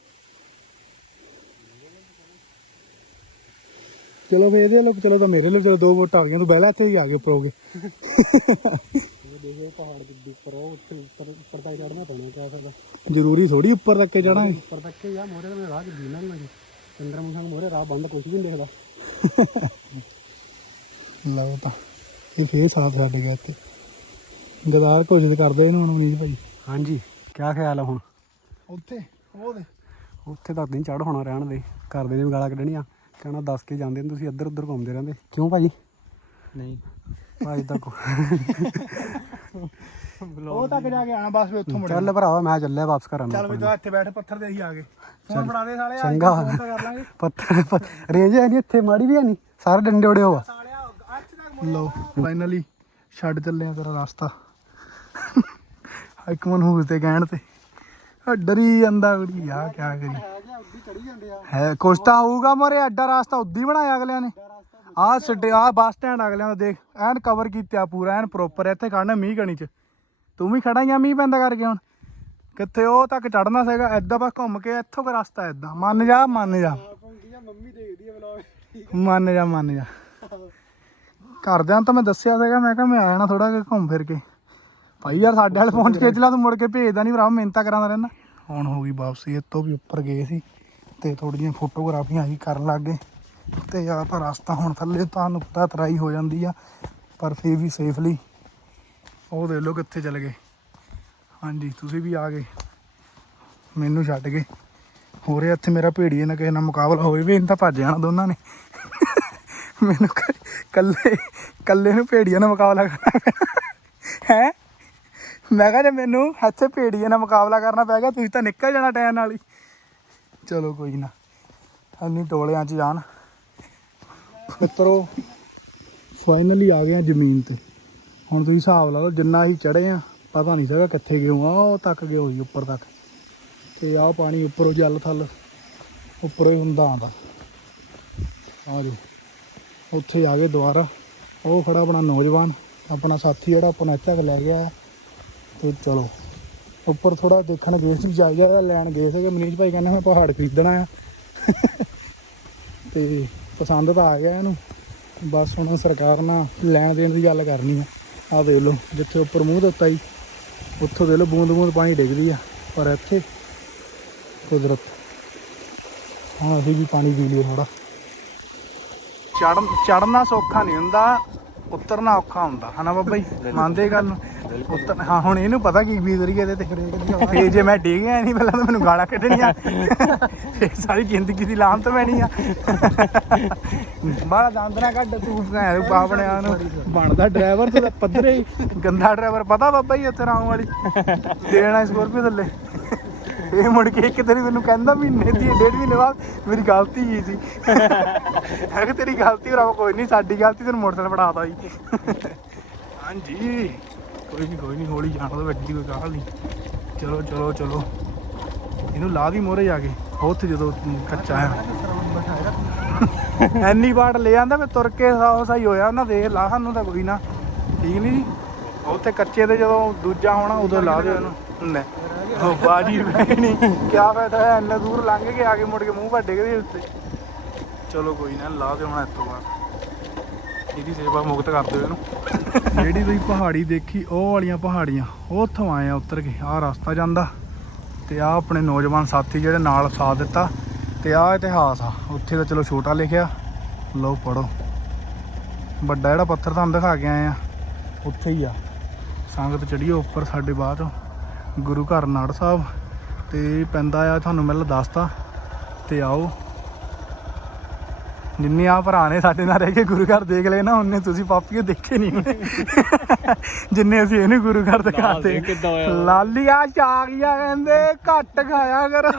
ਚਲੋ ਫੇ ਇਹਦੇ ਲੋਕ ਚਲੋ ਤਾਂ ਮੇਰੇ ਲੋਕ ਚਲੋ ਦੋ ਵੋਟਾਂ ਆ ਗਈਆਂ ਤੂੰ ਬਹਿਲਾ ਇੱਥੇ ਹੀ ਆ ਗਏ ਉੱਪਰ ਹੋਗੇ ਦੇਖੋ ਪਹਾੜ ਦੇ ਉੱਪਰ ਉਹ ਉੱਥੇ ਉੱਪਰ ਉੱਪਰ ਤੱਕ ਚੜਨਾ ਪੈਣਾ ਕਿਆ ਸਕਦਾ ਜ਼ਰੂਰੀ ਥੋੜੀ ਉੱਪਰ ਤੱਕ ਕੇ ਜਾਣਾ ਉੱਪਰ ਤੱਕ ਹੀ ਆ ਮੋਰੇ ਦਾ ਰਾਹ ਕਿ ਦੀਨਾ ਨਹੀਂ ਚੰਦਰ ਮੁਖਾਂ ਮੋਰੇ ਰਾਹ ਬੰਦ ਕੁਝ ਵੀ ਨਹੀਂ ਦੇਖਦਾ। ਲਓ ਤਾਂ ਇਹ ਫੇਰ ਸਾਥ ਛੱਡ ਗਿਆ ਇੱਥੇ। ਗਦਾਰ ਘੋਸ਼ਿਤ ਕਰਦੇ ਇਹਨੂੰ ਹੁਣ ਮਨੀਸ਼ ਭਾਈ। ਹਾਂਜੀ ਕਿਆ ਖਿਆਲ ਆ ਹੁਣ? ਉੱਥੇ ਉਹ ਦੇ। ਉੱਥੇ ਤੱਕ ਨਹੀਂ ਚੜ ਹੋਣਾ ਰਹਿਣ ਦੇ ਘਰਦੇ ਨੇ ਗਾਲਾਂ ਕੱਢਣੀਆਂ। ਕਹਿਣਾ ਦੱਸ ਕੇ ਜਾਂਦੇ ਨੇ ਤੁਸੀਂ ਇੱਧਰ ਉੱਧਰ ਘੁੰਮਦੇ ਰਹਿੰਦੇ। ਕਿਉਂ ਭਾਜੀ? ਨਹੀਂ। ਭਾਜੀ ਤੱਕ ਉਹ ਤੱਕ ਜਾ ਕੇ ਆਣਾ ਬਸ ਵੀ ਉੱਥੋਂ ਮੁੜ ਚੱਲ ਭਰਾਵਾ ਮੈਂ ਚੱਲਿਆ ਵਾਪਸ ਘਰਾਂ ਨੂੰ ਚੱਲ ਵੀ ਤੂੰ ਇੱਥੇ ਬੈਠ ਪੱਥਰ ਦੇ ਅਸੀਂ ਆ ਗਏ। ਫੋਨ ਫੜਾ ਦੇ ਸਾਲੇ ਆ ਚੰਗਾ। ਫੋਨ ਤਾਂ ਕਰ ਲਾਂਗੇ। ਪੱਥਰ ਰੇਂਜ ਹੈ ਨਹੀਂ ਇੱਥੇ ਮਾੜੀ ਵੀ ਹੈ ਨਹੀਂ ਸਾਰੇ ਡੰਡੇ ਉੜੇ ਹੋਆ ਲਓ ਫਾਈਨਲੀ ਛੱਡ ਚੱਲੇ ਆ ਤੇਰਾ ਰਸਤਾ। ਇੱਕ ਮਨਹੂਸ ਤੇ ਕਹਿਣ ਤੇ। ਆ, ਡਰੀ ਜਾਂਦਾ ਕੁੜੀ ਆ ਕਿਆ ਕਰੀ ਚੜੀ ਜਾਂਦੇ ਆ ਹੈ, ਕੁਛ ਤਾਂ ਹੋਊਗਾ ਮੋਰੇ, ਅੱਡਾ ਰਾਸਤਾ ਉਦੀ ਬਣਾਇਆ ਅਗਲਿਆਂ ਨੇ। ਆਹ ਸਟੇ ਆਹ ਬੱਸ ਸਟੈਂਡ ਅਗਲਿਆਂ ਦਾ ਦੇਖ, ਐਨ ਕਵਰ ਕੀਤਾ ਪੂਰਾ, ਐਨ ਪ੍ਰੋਪਰ ਇੱਥੇ ਖੜਨਾ ਮੀਂਹ ਕਣੀ ਚ। ਤੂੰ ਵੀ ਖੜਾ ਹੀ ਆ ਮੀਂਹ ਪੈਂਦਾ ਕਰਕੇ ਹੁਣ? ਕਿੱਥੇ ਉਹ ਤੱਕ ਚੜਨਾ ਸੀਗਾ ਐਦਾਂ ਬਸ ਘੁੰਮ ਕੇ ਇੱਥੋਂ ਦਾ ਰਸਤਾ ਐਦਾਂ ਮੰਨ ਜਾ ਮੰਨ ਜਾ। ਮੰਮੀ ਦੇਖਦੀ ਆ ਵਲੌਗ ਮੰਨ ਜਾ ਮੰਨ ਜਾ। ਘਰਦਿਆਂ ਤਾਂ ਮੈਂ ਦੱਸਿਆ ਸੀਗਾ, ਮੈਂ ਕਿਹਾ ਮੈਂ ਆਇਆ ਨਾ ਥੋੜਾ ਜਿਹਾ ਘੁੰਮ ਫਿਰ ਕੇ। ਭਾਈ ਯਾਰ ਸਾਡੇ ਵਾਲੇ ਪਹੁੰਚ ਕੇ ਚਲਾ ਤੂੰ ਮੁੜ ਕੇ ਭੇਜਦਾ ਨਹੀਂ ਭਰਾ ਮਿਹਨਤਾਂ ਕਰਾਂਦਾ ਰਹਿਣਾ ਹੁਣ ਹੋ ਗਈ ਵਾਪਸੀ, ਇਹ ਤੋਂ ਵੀ ਉੱਪਰ ਗਏ ਸੀ ਤੇ ਥੋੜੀਆਂ ਫੋਟੋਗ੍ਰਾਫੀਆਂ ਹੀ ਕਰਨ ਲੱਗ ਗਏ। ਤੇ ਯਾਰ ਤਾਂ ਰਸਤਾ ਹੁਣ ਥੱਲੇ, ਤੁਹਾਨੂੰ ਪਤਾ ਤਰਾਈ ਹੋ ਜਾਂਦੀ ਆ, ਪਰ ਫੇਰ ਵੀ ਸੇਫਲੀ ਉਹ ਦੇਖ ਲਓ ਕਿੱਥੇ ਚਲੇ ਗਏ। ਹਾਂਜੀ, ਤੁਸੀਂ ਵੀ ਆ ਗਏ। ਮੈਨੂੰ ਛੱਡ ਕੇ ਹੋ ਰਿਹਾ ਇੱਥੇ ਮੇਰਾ ਭੇੜੀਏ ਨਾਲ ਕਿਸੇ ਨਾਲ ਮੁਕਾਬਲਾ ਹੋਵੇ ਵੀ, ਇਹਨਾਂ ਤਾਂ ਭੱਜ ਜਾਣਾ ਦੋਨਾਂ ਨੇ। ਮੈਨੂੰ ਕ- ਕੱਲੇ ਕੱਲੇ ਨੂੰ ਭੇੜੀਆਂ ਨਾਲ ਮੁਕਾਬਲਾ ਕਰਨਾ ਹੈ? ਮੈਂ ਕਿਹਾ ਜੇ ਮੈਨੂੰ ਇੱਥੇ ਭੇੜੀਏ ਨਾਲ ਮੁਕਾਬਲਾ ਕਰਨਾ ਪੈ ਗਿਆ, ਤੁਸੀਂ ਤਾਂ ਨਿਕਲ ਜਾਣਾ ਟਾਈਮ ਨਾਲ ਹੀ। ਚਲੋ ਕੋਈ ਨਾ ਅੰਨੀ ਟੋਲਿਆਂ 'ਚ ਜਾਣ। ਮਿੱਤਰੋ ਫਾਈਨਲੀ ਆ ਗਏ ਆ ਜ਼ਮੀਨ ਤੇ। ਹੁਣ ਤੁਸੀਂ ਹਿਸਾਬ ਲਾ ਲਓ, ਜਿੰਨਾ ਅਸੀਂ ਚੜੇ ਆ, ਪਤਾ ਨਹੀਂ ਸੀਗਾ ਕਿੱਥੇ ਗਏ ਆ ਉਹ ਤੱਕ ਗਏ ਹੋਈ ਉੱਪਰ ਤੱਕ। ਤੇ ਆਹ ਪਾਣੀ ਉੱਪਰੋਂ ਜਲ ਥੱਲ, ਉੱਪਰੋਂ ਹੀ ਹੁੰਦਾ ਆਂਦਾ। ਆ ਜੋ ਉੱਥੇ ਆ ਗਏ ਦੁਬਾਰਾ। ਉਹ ਖੜਾ ਆਪਣਾ ਨੌਜਵਾਨ, ਆਪਣਾ ਸਾਥੀ ਜਿਹੜਾ, ਆਪਣਾ ਇੱਥੇ ਲੈ ਗਿਆ। ਹੈ। ਤੇ ਚਲੋ। ਉੱਪਰ ਥੋੜਾ ਦੇਖਣ ਗਏ ਸੀ ਜਾਈਆ ਲੈਣ ਗਏ ਸੀਗੇ। ਮਨੀਸ਼ ਭਾਈ ਕਹਿੰਦੇ ਮੈਂ ਪਹਾੜ ਖਰੀਦਣਾ ਆ। ਤੇ ਪਸੰਦ ਤਾਂ ਆ ਗਿਆ ਇਹਨੂੰ। ਬਸ ਹੁਣ ਸਰਕਾਰ ਨਾਲ ਲੈਣ ਦੇਣ ਦੀ ਗੱਲ ਕਰਨੀ ਆ। ਆਹ ਦੇਖ ਲਓ ਜਿੱਥੇ ਉੱਪਰ ਮੂੰਹ ਦਿੱਤਾ ਜੀ ਉੱਥੋਂ ਦੇਖ ਲਓ ਬੂੰਦ ਬੂੰਦ ਪਾਣੀ ਡਿੱਗਦੀ ਆ। ਪਰ ਇੱਥੇ ਕੁਦਰਤ। ਹੁਣ ਅਸੀਂ ਵੀ ਪਾਣੀ ਪੀ ਲਈਏ ਥੋੜਾ ਚੜਨ ਚੜਨਾ ਸੌਖਾ ਨਹੀਂ ਹੁੰਦਾ ਉਤਰਨਾ ਔਖਾ ਹੁੰਦਾ। ਹਨਾ ਬਾਬਾ ਜੀ? ਮੰਨਦੇ ਗੱਲ ਨੂੰ ਉਤਰ ਹਾਂ ਹੁਣ ਇਹਨੂੰ ਪਤਾ ਕੀ ਬੀਤ ਰਹੀ ਹੈ ਇਹਦੇ ਤੇ ਫੇਰ ਜੇ ਮੈਂ ਡਿੱਗ ਗਿਆ ਨਹੀਂ ਪਹਿਲਾਂ ਤਾਂ ਮੈਨੂੰ ਗਾਲਾਂ ਕੱਢਣੀਆਂ। ਫੇਰ ਸਾਰੀ ਜ਼ਿੰਦਗੀ ਦੀ ਲਾਂਤ ਪੈਣੀ ਆ। ਬਾਹਰ ਦੰਦ ਨਾ ਕੱਢ ਤੂੰ ਭੈਣ ਪਾ ਬਣਿਆ ਨੂੰ। ਬਣਦਾ ਡਰਾਈਵਰ ਤੇ ਪੱਧਰੇ ਹੀ। ਗੰਦਾ ਡਰਾਈਵਰ ਪਤਾ ਬਾਬਾ ਜੀ ਉੱਥੇ ਰਾਮ ਵਾਲੀ। ਦੇਣਾ ਸਕੋਰਪੀਓ ਥੱਲੇ। ਇਹ ਮੁੜ ਕੇ ਇੱਕ ਤੇਰੀ ਮੈਨੂੰ ਕਹਿੰਦਾ ਮਹੀਨੇ ਦੀ ਡੇਢ ਮਹੀਨੇ ਬਾਅਦ। ਮੇਰੀ ਗਲਤੀ ਹੀ ਸੀ? ਹੈ ਕਿ ਤੇਰੀ ਗਲਤੀ ਭਰਾਵਾ ਕੋਈ ਨਹੀਂ ਸਾਡੀ ਗਲਤੀ ਤੈਨੂੰ ਮੋਟਰਸਾਈਕਲ ਫੜਾਤਾ ਜੀ। ਹਾਂਜੀ। ਕੋਈ ਨਹੀਂ ਕੋਈ ਨਹੀਂ ਹੌਲੀ ਜਾਣ ਦੋ ਵੱਡੀ ਕੋਈ ਗੱਲ ਨਹੀਂ ਚਲੋ ਚਲੋ ਚਲੋ। ਇਹਨੂੰ ਲਾ ਦੀ ਮੋਰੇ ਜਾ ਕੇ ਉੱਥੇ ਜਦੋਂ ਕੱਚਾ ਆ। ਐਨੀ ਬਾੜ ਲੈ ਆਂਦਾ ਮੈਂ ਤੁਰ ਕੇ ਸਾਹ ਸਹੀ ਹੋਇਆ ਉਹਨਾਂ ਦੇਖ ਲਾ ਸਾਨੂੰ ਤਾਂ ਕੋਈ ਨਾ। ਠੀਕ ਨਹੀਂ ਜੀ? ਉੱਥੇ ਕੱਚੇ ਦੇ ਜਦੋਂ ਦੂਜਾ ਹੋਣਾ ਉਦੋਂ ਲਾ ਦਿਓ ਇਹਨੂੰ। ਲੈ। ਉਹ ਬਾਜੀ ਨਹੀਂ ਕੀ ਫਾਇਦਾ ਹੈ ਇੰਨੇ ਦੂਰ ਲੰਘ ਕੇ ਆ ਕੇ ਮੁੜ ਕੇ ਮੂੰਹ ਭਾ ਡਿੱਗਦੇ ਉੱਤੇ ਚਲੋ ਕੋਈ ਨਾ ਲਾ ਦਿਓ ਹੁਣ ਇੱਥੋਂ ਬਾਅਦ। ਇਹਦੀ ਸੇਵਾ ਮੁਕਤ ਕਰ ਦਿਓ ਇਹਨੂੰ? ਜਿਹੜੀ ਤੁਸੀਂ ਪਹਾੜੀ ਦੇਖੀ, ਉਹ ਵਾਲੀਆਂ ਪਹਾੜੀਆਂ ਉਹ ਉੱਥੋਂ ਆਏ ਆ ਉਤਰ ਕੇ, ਆਹ ਰਸਤਾ ਜਾਂਦਾ ਤੇ ਆਹ ਆਪਣੇ ਨੌਜਵਾਨ ਸਾਥੀ ਜਿਹੜੇ ਨਾਲ ਸਾਥ ਦਿੱਤਾ ਤੇ ਆਹ ਇਤਿਹਾਸ ਆ, ਉੱਥੇ ਤਾਂ ਚਲੋ ਛੋਟਾ ਲਿਖਿਆ, ਲਓ ਪੜੋ ਵੱਡਾ ਜਿਹੜਾ ਪੱਥਰ ਤੁਹਾਨੂੰ ਦਿਖਾ ਕੇ ਆਏ ਆ, ਉੱਥੇ ਹੀ ਆ। ਸੰਗਤ ਚੜੀਓ ਉੱਪਰ ਸਾਡੇ ਬਾਅਦ ਗੁਰੂ ਘਰ ਨਾੜ ਸਾਹਿਬ ਤੇ ਪੈਂਦਾ ਆ, ਤੁਹਾਨੂੰ ਮੈਂ ਦੱਸਤਾ, ਤੇ ਆਓ। ਜਿੰਨੇ ਆ ਭਰਾ ਨੇ ਸਾਡੇ ਨਾਲ ਰਹਿ ਕੇ ਗੁਰੂ ਘਰ ਦੇਖ ਲਏ ਨਾ ਉਹਨੇ ਤੁਸੀਂ ਪਾਪੀਓ ਦੇਖੇ ਨਹੀਂ ਹੋਣੇ। ਜਿੰਨੇ ਅਸੀਂ ਇਹਨੂੰ ਗੁਰੂ ਘਰ ਦਿਖਾਤੇ। ਹੋਇਆ। ਲਾਲੀਆ ਚਾਗੀਆ ਕਹਿੰਦੇ ਘੱਟ ਖਾਇਆ ਕਰ।